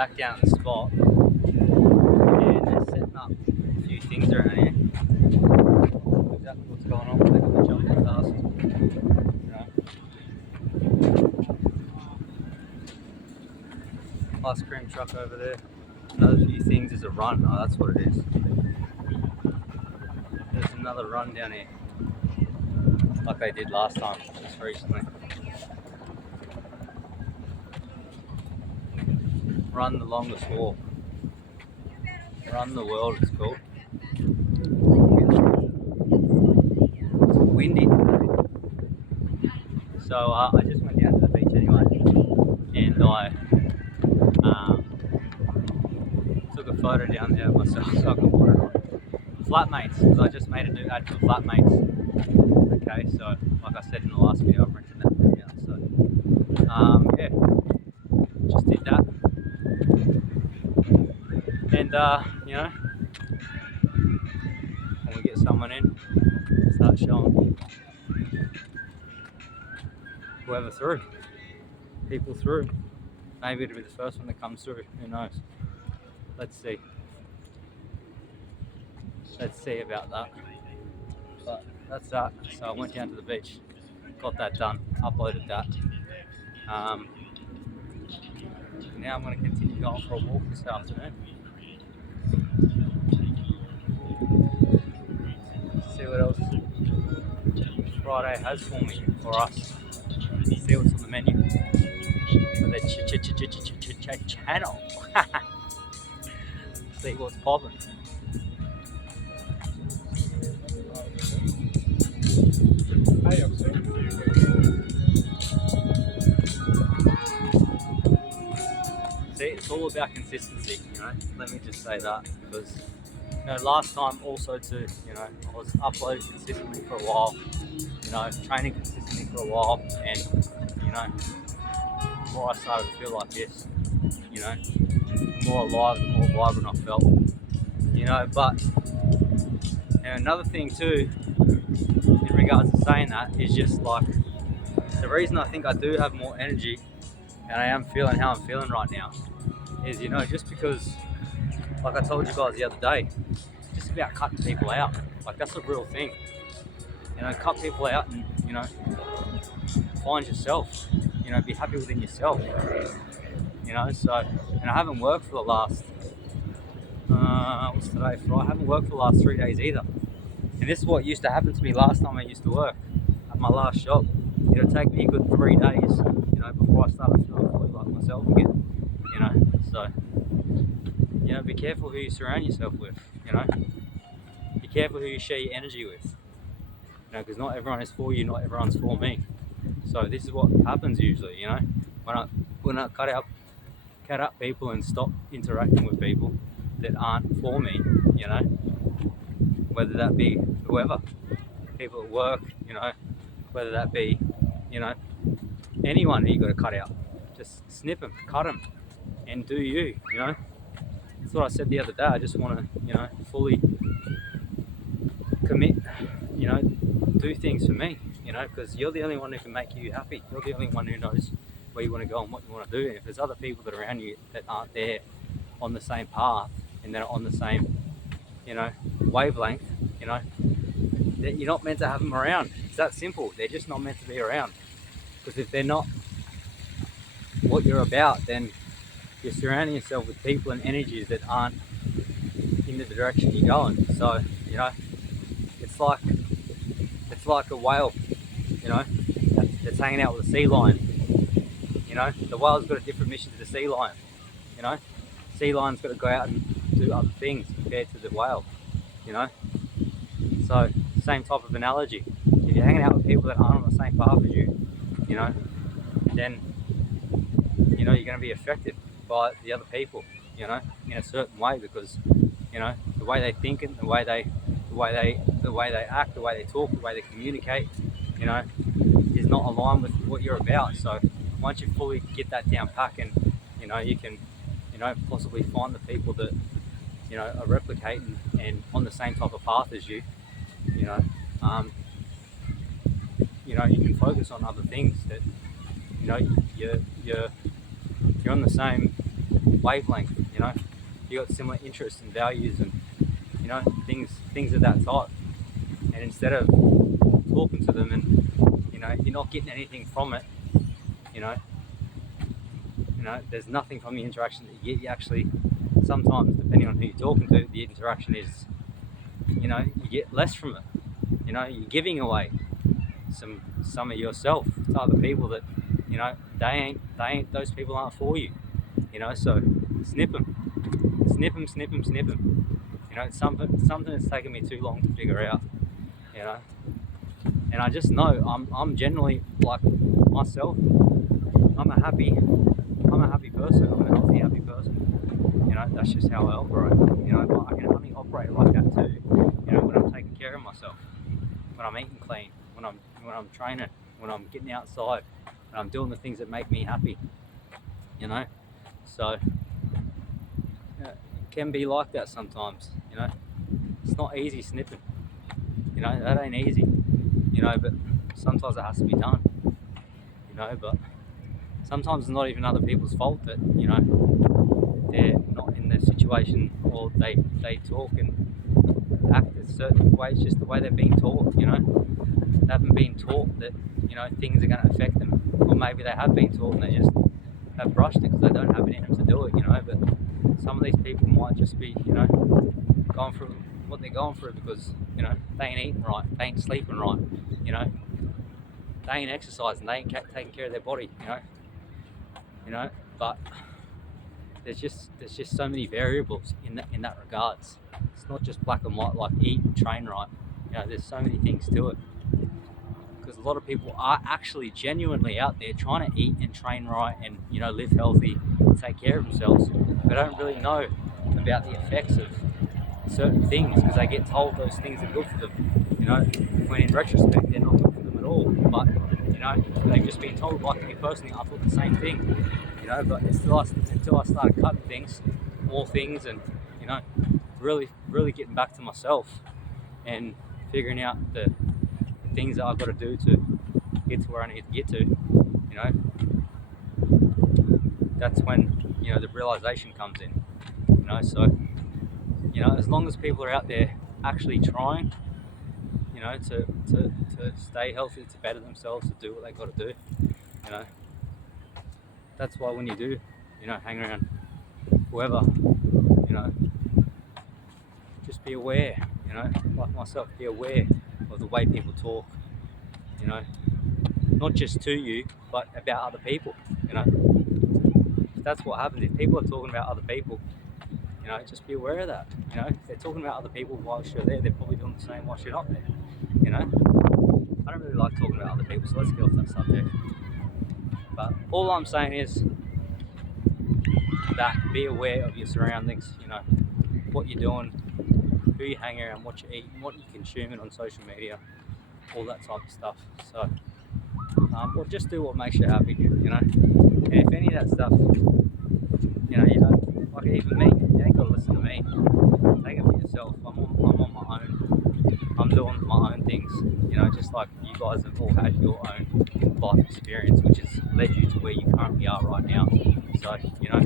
back down at the spot, and they're setting up a few things around here. Exactly what's going on. They got the jumping cast, ice cream truck over there. Another few things is a run. Oh, that's what it is. There's another run down here, like they did last time, just recently. Run the longest walk. Run the world, it's called. It's windy today. So I just went down to the beach anyway, and I took a photo down there of myself so I can put it on Flatmates, because I just made a new ad for Flatmates. Okay, so like I said in the last video, I've rented that thing out. So yeah, just did that, and when we get someone in, start showing whoever through, people through. Maybe it'll be the first one that comes through. Who knows? Let's see. Let's see about that. But that's that. So I went down to the beach, got that done, uploaded that. Now I'm going to continue going for a walk this afternoon. See what else Friday has for me, for us. See what's on the menu for the channel. See what's popping. See, it's all about consistency, let me just say that, because last time also too, I was uploading consistently for a while, training consistently for a while, and the more I started to feel like this, the more alive, the more vibrant I felt, but another thing too, in regards to saying that, is just like, the reason I think I do have more energy and I am feeling how I'm feeling right now is, just because, like I told you guys the other day, it's just about cutting people out. Like, that's a real thing. Cut people out and, find yourself, be happy within yourself. So, and I haven't worked for the last, what's today, Friday? I haven't worked for the last 3 days either. And this is what used to happen to me last time I used to work at my last shop. It'd take me a good 3 days, before I started feeling fully like myself again. So, be careful who you surround yourself with, Be careful who you share your energy with, because not everyone is for you, not everyone's for me. So this is what happens usually, when I cut out people and stop interacting with people that aren't for me, whether that be whoever, people at work, whether that be, anyone who you got to cut out. Just snip them, cut them, and do you, That's what I said the other day. I just want to, fully commit, do things for me, because you're the only one who can make you happy. You're the only one who knows where you want to go and what you want to do. And if there's other people that are around you that aren't there on the same path and that are on the same, wavelength, that you're not meant to have them around. It's that simple. They're just not meant to be around. Because if they're not what you're about, then you're surrounding yourself with people and energies that aren't in the direction you're going. So, it's like a whale, that's hanging out with a sea lion. The whale's got a different mission to the sea lion. Sea lion's got to go out and do other things compared to the whale. So, same type of analogy. If you're hanging out with people that aren't on the same path as you, then you're going to be affected by the other people, in a certain way, because the way they think and the way they act, the way they talk, the way they communicate, is not aligned with what you're about. So once you fully get that down pack, and you can possibly find the people that are replicating and on the same type of path as you, you can focus on other things that you're on the same wavelength, you know, you got similar interests and values and, you know, things of that type. And instead of talking to them and, you know, you're not getting anything from it, you know, there's nothing from the interaction that you get. You actually, sometimes, depending on who you're talking to, the interaction is, you know, you get less from it. You know, you're giving away some of yourself to other people that, you know, they ain't those people aren't for you. You know, so snip them. You know, it's something that's taken me too long to figure out. You know, and I just know I'm generally, like, myself. I'm a happy person. I'm a healthy, happy person. You know, that's just how I operate. You know, but I can only operate like that too. You know, when I'm taking care of myself, when I'm eating clean, when I'm training, when I'm getting outside, when I'm doing the things that make me happy. You know, so it can be like that sometimes. You know, it's not easy snipping. You know, that ain't easy. You know, but sometimes it has to be done. You know, but sometimes it's not even other people's fault that, you know, they're not in the situation, or they talk and act a certain way. It's just the way they're being taught. You know, they haven't been taught that, you know, things are going to affect them, or maybe they have been taught and they just have brushed it because they don't have it in them to do it. You know, but some of these people might just be, you know, going through what they're going through because, you know, they ain't eating right, they ain't sleeping right, you know, they ain't exercising, they ain't taking care of their body. You know, but there's just so many variables in that regards. It's not just black and white, like eat and train right. You know, there's so many things to it, because a lot of people are actually genuinely out there trying to eat and train right and, you know, live healthy and take care of themselves, but don't really know about the effects of certain things because they get told those things are good for them, you know, when in retrospect they're not good for them at all. But, you know, they've just been told. Like me personally, I thought the same thing, you know, but until I started cutting things, more things, and, you know, really getting back to myself and figuring out the things that I've got to do to get to where I need to get to, you know, that's when, you know, the realization comes in, you know. So, you know, as long as people are out there actually trying, you know, to stay healthy, to better themselves, to do what they got to do, you know, that's why when you do, you know, hang around whoever, you know, just be aware, you know, like myself, be aware of the way people talk, you know, not just to you, but about other people, you know. That's what happens. If people are talking about other people, you know, just be aware of that. You know, if they're talking about other people whilst you're there, they're probably doing the same whilst you're not there. You know, I don't really like talking about other people, so let's get off that subject. But all I'm saying is that be aware of your surroundings. You know, what you're doing, who you hang around, what you eat, what you're consuming on social media, all that type of stuff. So, or just do what makes you happy. You know, and if any of that stuff, you know, like even me, you ain't gotta listen to me. Take it for yourself. I'm on my own. I'm doing my own things. You know, just like you guys have all had your own life experience, which has led you to where you currently are right now. So, you know,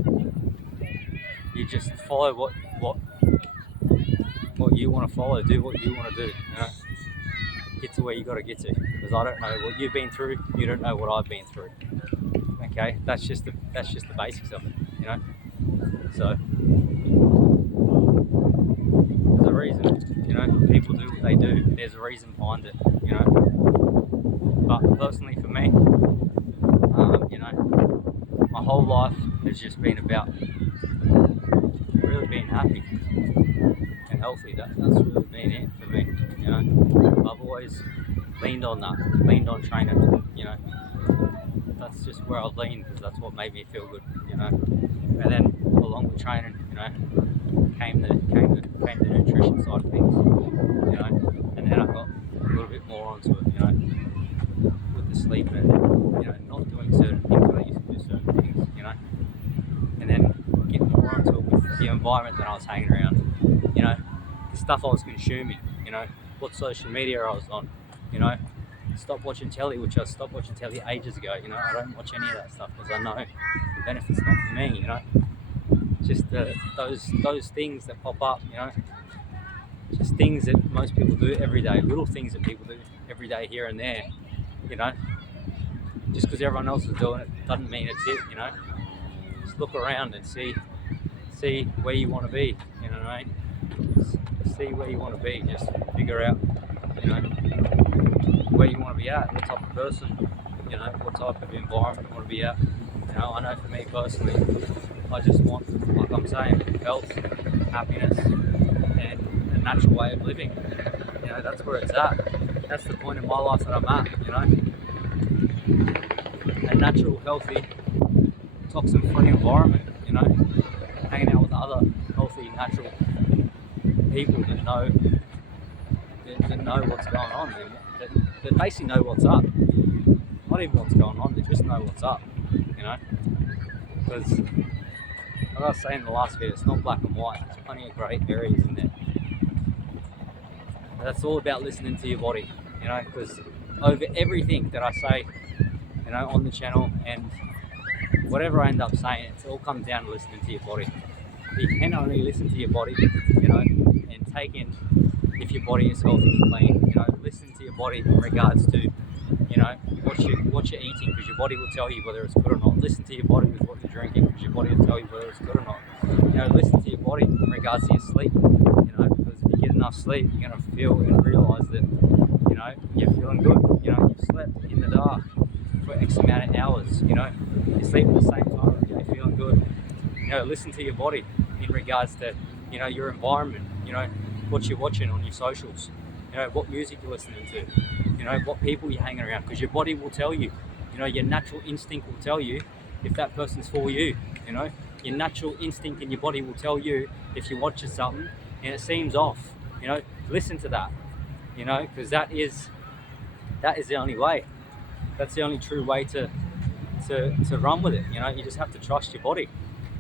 you just follow what you want to follow. Do what you want to do. You know, get to where you got to get to. Because I don't know what you've been through. You don't know what I've been through. Okay, that's just the basics of it. You know, so there's a reason. You know, people do what they do. There's a reason behind it. You know, but personally for me, you know, my whole life has just been about really being happy and healthy. That's really been it for me. You know, I've always leaned on that, leaned on training. You know, that's just where I leaned because that's what made me feel good. You know, and then along with training, you know, came the nutrition side of things. You know, and then I got a little bit more onto it. You know, with the sleep and, you know, not doing certain things when I used to do certain things. You know, and then getting more onto it with the environment that I was hanging around. You know, the stuff I was consuming. You know, what social media I was on. You know, stop watching telly, which I stopped watching telly ages ago. You know, I don't watch any of that stuff because I know the benefits not for me. You know, just those things that pop up, just things that most people do every day, little things that people do every day here and there, just because everyone else is doing it doesn't mean it's it, just look around and see where you want to be, you know what I mean? See where you want to be, just figure out, where you want to be at, what type of person, what type of environment you want to be at. I know for me personally, I just want, like I'm saying, health, happiness, and a natural way of living. That's where it's at. That's the point in my life that I'm at, a natural, healthy, toxin-free environment, hanging out with other healthy, natural people that know what's going on, that basically know what's up. Not even what's going on, they just know what's up, because like I was saying in the last video, it's not black and white, there's plenty of grey areas in there. But that's all about listening to your body, because over everything that I say, on the channel and whatever I end up saying, it all comes down to listening to your body. You can only listen to your body, and take in if your body is healthy and clean. Listen to your body in regards to, what you're eating, because your body will tell you whether it's good or not. Listen to your body with what you're drinking, because your body will tell you whether it's good or not. Listen to your body in regards to your sleep, because if you get enough sleep, you're going to feel and realise that, you're feeling good. You've slept in the dark for X amount of hours, you sleep at the same time, you're feeling good. Listen to your body in regards to, your environment, what you're watching on your socials, what music you're listening to, what people you're hanging around, because your body will tell you, your natural instinct will tell you if that person's for you, your natural instinct in your body will tell you if you're watching something and it seems off, listen to that, because that is the only way. That's the only true way to run with it. You just have to trust your body,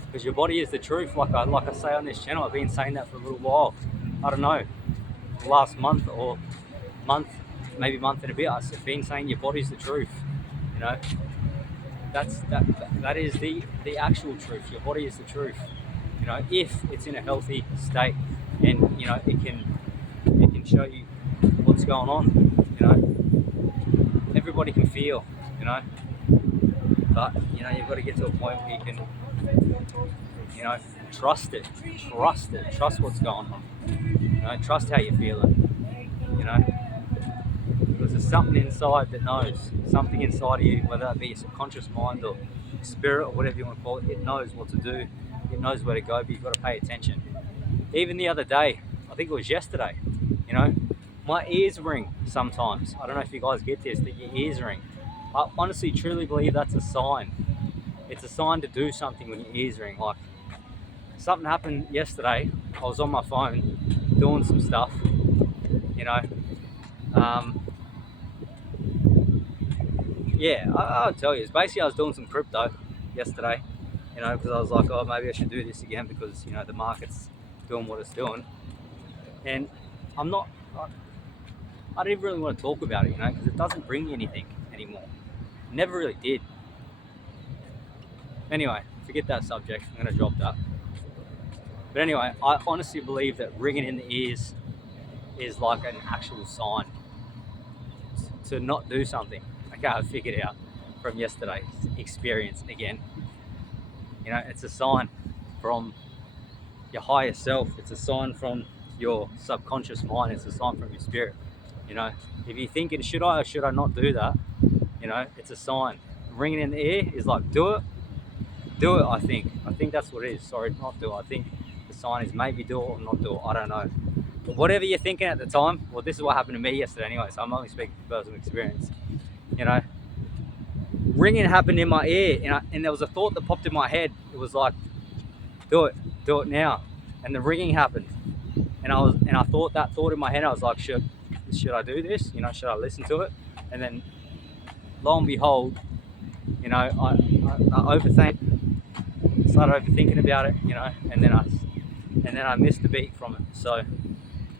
because your body is the truth. Like I say on this channel, I've been saying that for a little while. I don't know, the last month, maybe month and a bit. I've been saying your body's the truth. That is the actual truth. Your body is the truth. If it's in a healthy state, and it can show you what's going on. Everybody can feel, but you've got to get to a point where you can, trust it, trust what's going on, trust how you're feeling, because there's something inside that knows, something inside of you, whether that be your subconscious mind or spirit or whatever you want to call it, it knows what to do, it knows where to go, but you've got to pay attention. Even the other day, I think it was yesterday, my ears ring sometimes. I don't know if you guys get this, that your ears ring. I honestly, truly believe that's a sign. It's a sign to do something when your ears ring. Like, something happened yesterday. I was on my phone doing some stuff, I'll tell you. It's basically, I was doing some crypto yesterday, because I was like, oh, maybe I should do this again because, the market's doing what it's doing. And I didn't really want to talk about it, because it doesn't bring you anything anymore. Never really did. Anyway, forget that subject. I'm going to drop that. But anyway, I honestly believe that ringing in the ears is like an actual sign to not do something. Okay, I figured it out from yesterday's experience again. It's a sign from your higher self. It's a sign from your subconscious mind. It's a sign from your spirit. If you're thinking, should I or should I not do that? It's a sign. Ringing in the ear is like, do it. I think that's what it is. Sorry, not do it. I think the sign is maybe do it or not do it. I don't know. But whatever you're thinking at the time, well, this is what happened to me yesterday anyway, so I'm only speaking from personal experience. Ringing happened in my ear, and there was a thought that popped in my head. It was like, do it now. And the ringing happened, and I thought that thought in my head. I was like, should I do this? Should I listen to it? And then, lo and behold, I started overthinking about it, and then I missed the beat from it. So,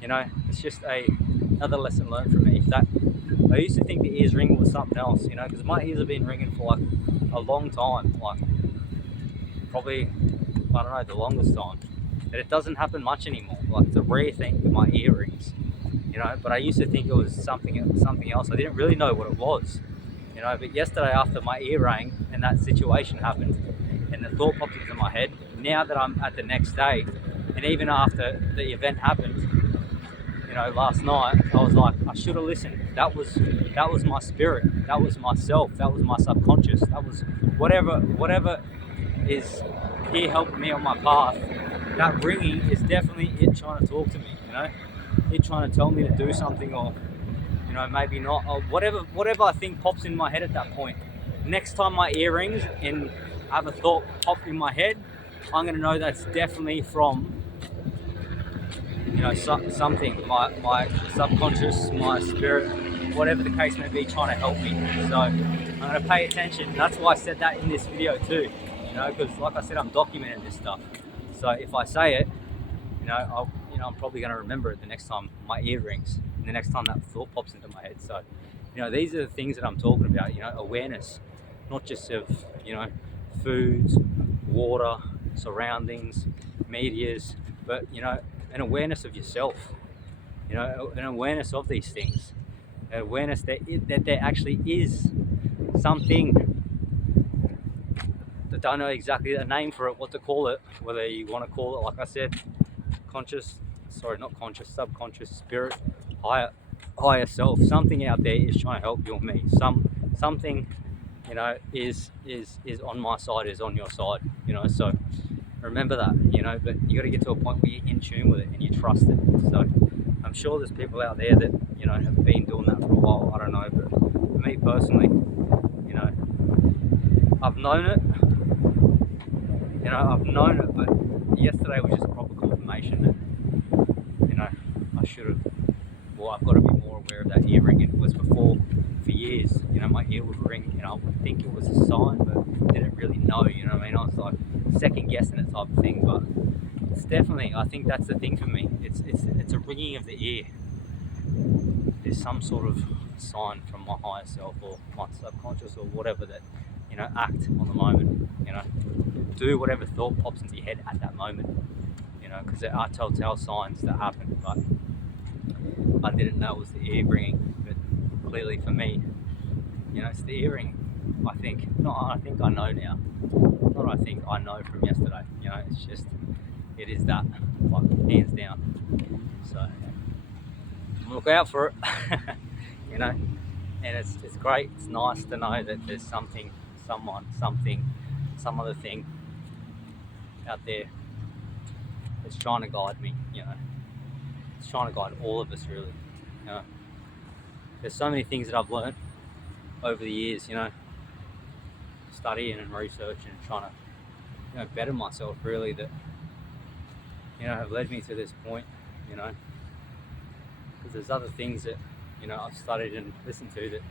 it's just another lesson learned from me. I used to think the ears ringing was something else, because my ears have been ringing for like a long time, like probably I don't know, the longest time, that it doesn't happen much anymore. Like, it's a rare thing with my earrings, you know. But I used to think it was something else. I didn't really know what it was, you know. But yesterday, after my ear rang and that situation happened, and the thought popped into my head, now that I'm at the next day, and even after the event happened, you know, last night, I was like, I should have listened. That was my spirit. That was myself. That was my subconscious. That was whatever is here helping me on my path. That ringing is definitely it trying to talk to me. You know, it trying to tell me to do something, or you know, maybe not, or whatever I think pops in my head at that point. Next time my ear rings and I have a thought pop in my head, I'm going to know that's definitely from, you know, something, my subconscious, my spirit, whatever the case may be, trying to help me. So I'm going to pay attention. That's why I said that in this video too, you know, because like I said, I'm documenting this stuff. So if I say it, you know, I'm probably going to remember it the next time my ear rings, and the next time that thought pops into my head. So, you know, these are the things that I'm talking about. You know, awareness, not just of, you know, foods, water, surroundings, medias, but, you know, an awareness of yourself, you know, an awareness of these things, an awareness that there actually is something. I don't know exactly the name for it, what to call it, whether you want to call it, like I said, subconscious, spirit, higher self. Something out there is trying to help you or me. Something, you know, is on my side, is on your side, you know. So remember that, you know. But you got to get to a point where you're in tune with it and you trust it. So I'm sure there's people out there that, you know, have been doing that for a while. I don't know, but for me personally, you know, I've known it. You know, I've known it, but yesterday was just a proper confirmation that, you know, I should have. Well, I've got to be more aware of that ear ringing. It was before, for years, you know, my ear would ring, you know, I would think it was a sign, but didn't really know, you know what I mean? I was like second guessing it type of thing, but it's definitely, I think that's the thing for me. It's a ringing of the ear. There's some sort of sign from my higher self or my subconscious or whatever that, you know, act on the moment, you know, do whatever thought pops into your head at that moment, you know, because there are telltale signs that happen, but I didn't know it was the ear ringing. But clearly for me, you know, it's the earring. I think I know now. Not I think, I know from yesterday. You know, it's just, it is that, like, hands down. So look out for it. You know, and it's great. It's nice to know that there's something, someone, something, some other thing out there that's trying to guide me. You know, it's trying to guide all of us, really. You know, there's so many things that I've learned over the years, you know, studying and researching and trying to, you know, better myself, really, that, you know, have led me to this point, you know, because there's other things that, you know, I've studied and listened to that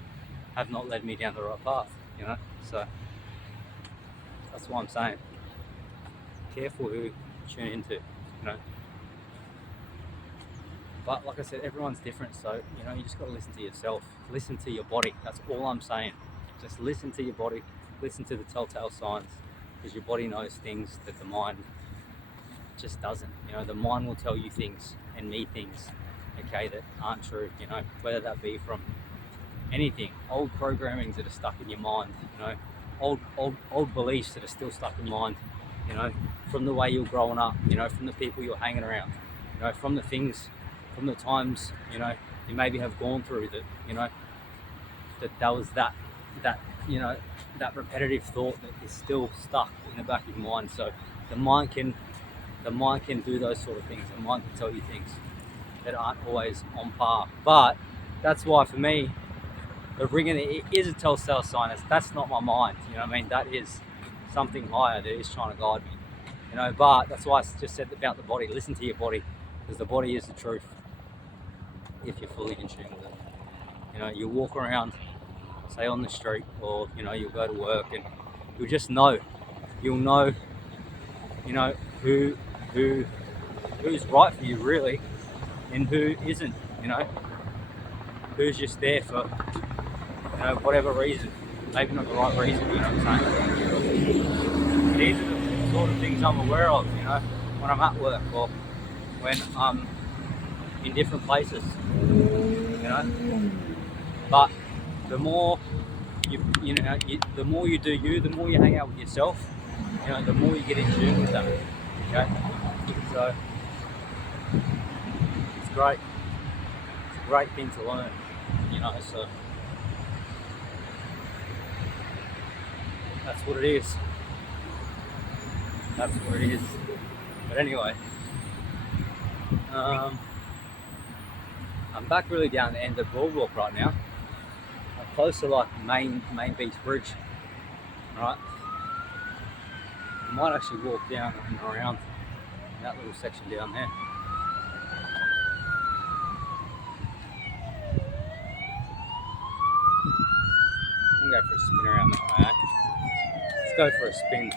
have not led me down the right path, you know. So that's why I'm saying, careful who you tune into, you know. But like I said, everyone's different, so, you know, you just got to listen to yourself, listen to your body. That's all I'm saying. Just listen to your body, listen to the telltale signs, because your body knows things that the mind just doesn't. You know, the mind will tell you things and me things, okay, that aren't true, you know, whether that be from anything, old programmings that are stuck in your mind, you know, old beliefs that are still stuck in mind, you know, from the way you're growing up, you know, from the people you're hanging around, you know, from the things, from the times, you know, you maybe have gone through that, you know, that was that, you know, that repetitive thought that is still stuck in the back of your mind. So the mind can do those sort of things. The mind can tell you things that aren't always on par. But that's why for me, the ringing is a telltale sign. That's not my mind, you know what I mean? That is something higher that is trying to guide me, you know. But that's why I just said about the body. Listen to your body, because the body is the truth if you're fully in tune with it. You know, you walk around, say on the street, or, you know, you'll go to work and you'll just know. You'll know, you know, who's right for you, really, and who isn't, you know. Who's just there for, you know, whatever reason. Maybe not the right reason, you know what I'm saying? It's easy sort of things I'm aware of, you know, when I'm at work or when I'm in different places, you know. But the more the more you do you, the more you hang out with yourself, you know, the more you get in tune with that. Okay, so it's great. It's a great thing to learn, you know. So that's what it is. That's what it is. But anyway, I'm back really down the end of Boardwalk right now. I'm close to like main beach bridge. Right. I might actually walk down and around that little section down there. I'm going to go for a spin around that way. Let's go for a spin.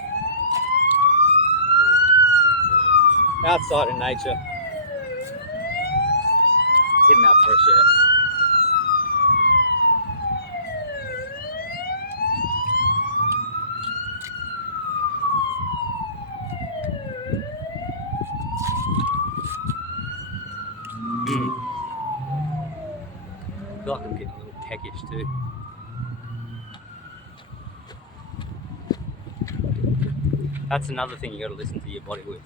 Outside in nature. Getting that fresh air. I feel like I'm getting a little peckish too. That's another thing you got to listen to your body with.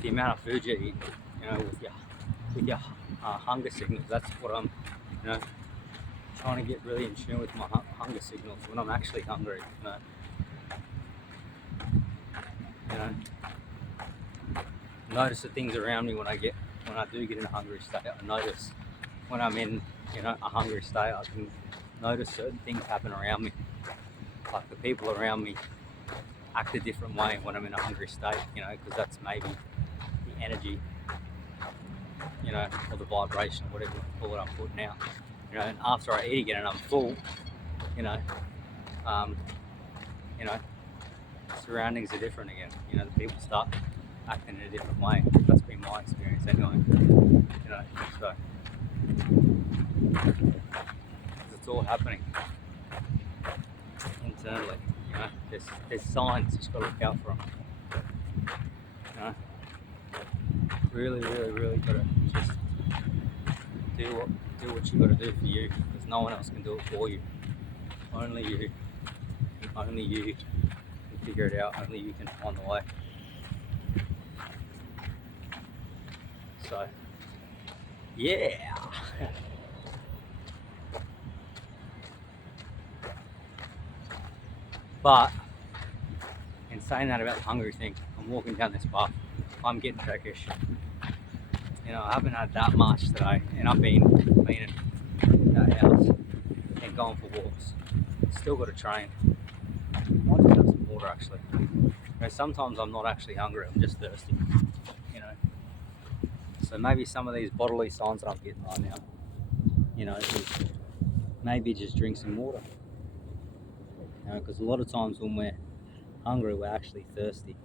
The amount of food you eat, you know, with your hunger signals. That's what I'm, you know, trying to get really in tune with my hunger signals when I'm actually hungry. You know, notice the things around me when I do get in a hungry state. I notice when I'm in, you know, a hungry state. I can notice certain things happen around me, like the people around me act a different way when I'm in a hungry state, you know, because that's maybe the energy, you know, or the vibration, whatever you call it, I'm putting out, you know. And after I eat again and I'm full, you know, surroundings are different again. You know, the people start acting in a different way. That's been my experience anyway. You know, so it's all happening internally. You know, there's signs you just got to look out for them. You know, really got to just do what you got to do for you, because no one else can do it for you. Only you can figure it out. Only you can find the way. So, yeah. But in saying that about the hungry thing, I'm walking down this path. I'm getting peckish. You know, I haven't had that much today, and I've been cleaning that house and going for walks. Still got to train. I might just have some water actually. You know, sometimes I'm not actually hungry, I'm just thirsty. You know, so maybe some of these bodily signs that I'm getting right now, you know, is maybe just drink some water. You know, because a lot of times when we're hungry, we're actually thirsty.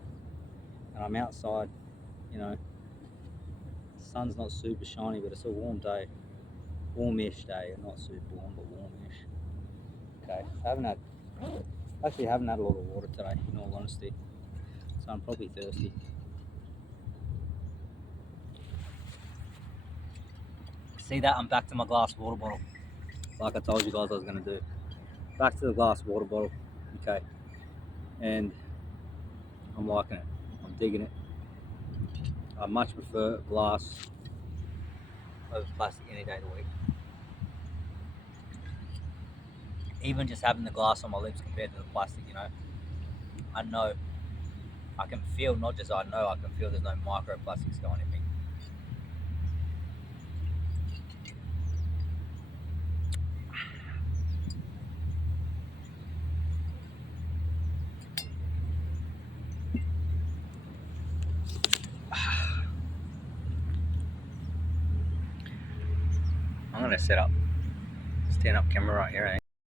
And I'm outside, you know, the sun's not super shiny, but it's a warm day, warmish day, not super warm, but warmish. Okay, I haven't had a lot of water today, in all honesty, so I'm probably thirsty. See that? I'm back to my glass water bottle, like I told you guys I was going to do. Back to the glass water bottle, okay, and I'm liking it. I'm digging it. I much prefer glass over plastic any day of the week. Even just having the glass on my lips compared to the plastic, you know, I know, I can feel, not just I know, I can feel there's no microplastics going in me. I'm gonna stand up camera right here, eh?